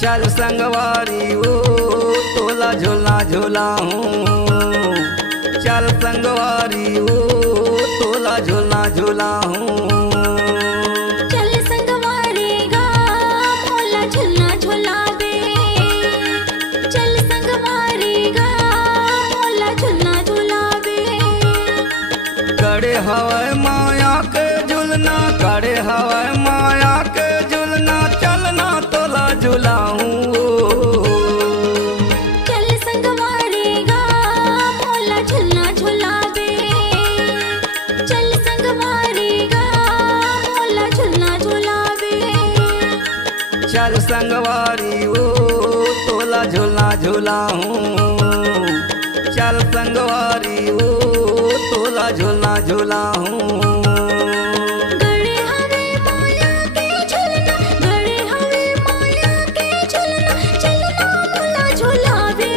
चल संगवारी ओ तोला झूला झूला हूँ। चल संगवारी ओ तोला झूला झूला हूँ। चल संगवारी गा मोला झूला झूलावे। चल संगवारी गा मोला झूला झूलावे। करे हवाए माया के झूलना, करे हवाए माया के झूलना, चलना तोला झूलाऊं। चल संगवारी गा मोला झूला झूलावे। चल संगवारी गा मोला झूला झूलावे। चल संगवारी ओ तोला झूला झूलाऊं। चल संगवारी ओ तोला झूला झूलाऊं। गड़े हवे माया के झूलना, गड़े हवे माया के झूलना, चलना मोला झूलावे।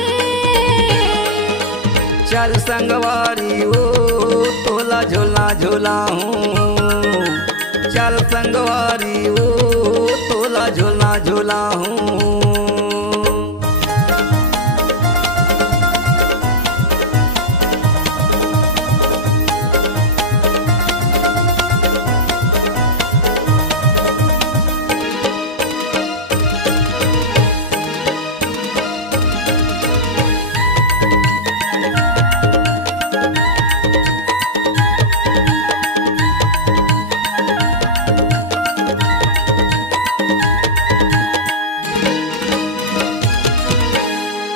चल संगवारी ओ तोला झूला झूलाऊं। चल संगवारी ओ तोला झूला झूलाऊं।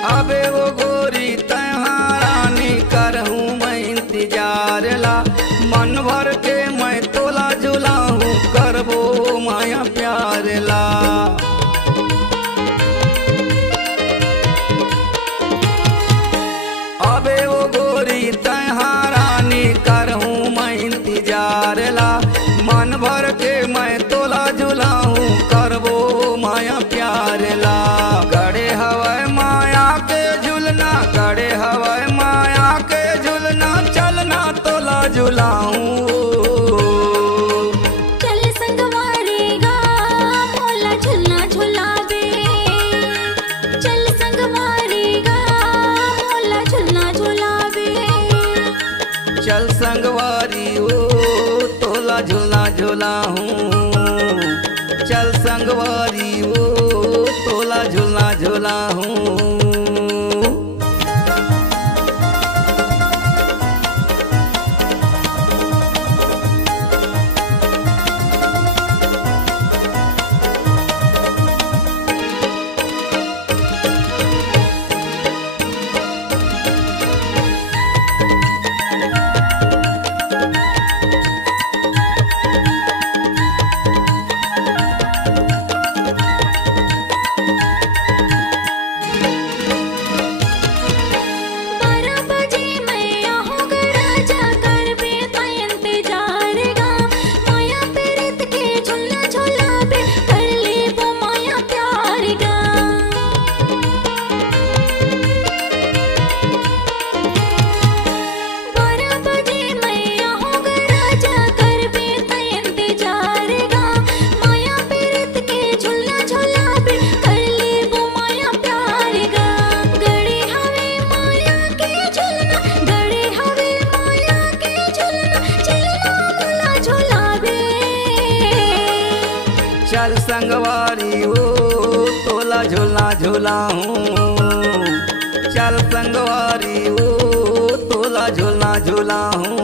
अबे वो गोरी तहारानी करहूँ मैं इंतजार ला। मन भर के मैं तोला झूलाहूँ, करबो माया प्यार ला। अबे वो गोरी तहारानी करहूँ मैं इंतजार ला। मन भर के मैं तोला झूलाहूँ, करबो माया प्यार ला। गड़े हवाए माया के झूलना, गड़े हवाए माया के झूलना, चलना तोला झूलाऊं। चल संगवारी गा मोला झूला झूलावे। चल संगवारी गा मोला झूला झूलावे। चल संगवारी ओ तोला झूला झूलाऊं। चल संगवारी ओ तोला झूला झूलाऊं। चल संगवारी ओ तोला झूला झूलाऊं। चल संगवारी ओ तोला झूला झूलाऊं।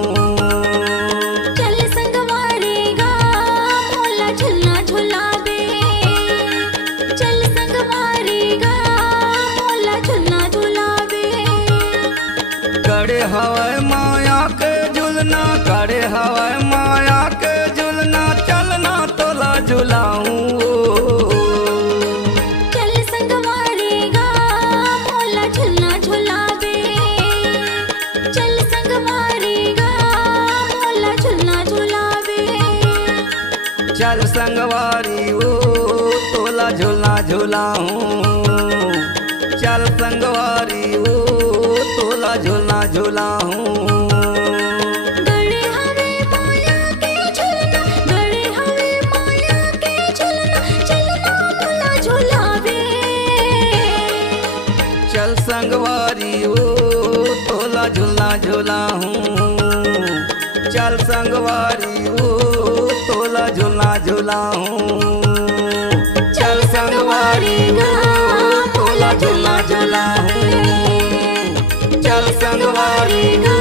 चल संगवारी गा मोला झूला झूलावे। चल संगवारी गा मोला झूला झूलावे। गड़े हवाए माया के झूलना, गड़े हवाए माया के झूलना, चलना तोला झूलाऊं। चल संगवारी गा मोला झूला झूलावे। चल संगवारी गा मोला झूला झूलावे। चल संगवारी ओ तोला झूला झूलाऊं। चल संगवारी ओ तोला झूला झूलाऊं। गड़े हवे माया के झूलना, गड़े हवे माया के झूलना, चलना मोला झूलावे। झूला हूँ। चल संगवारी ओ तोला झूला झूला हूँ। चल संगवारी ओ तोला झूला झूला हूँ। चल संगवारी ओ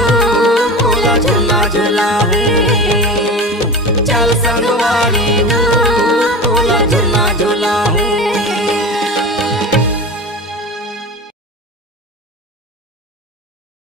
तोला झूला झूला हूँ। चल संगवारी ओ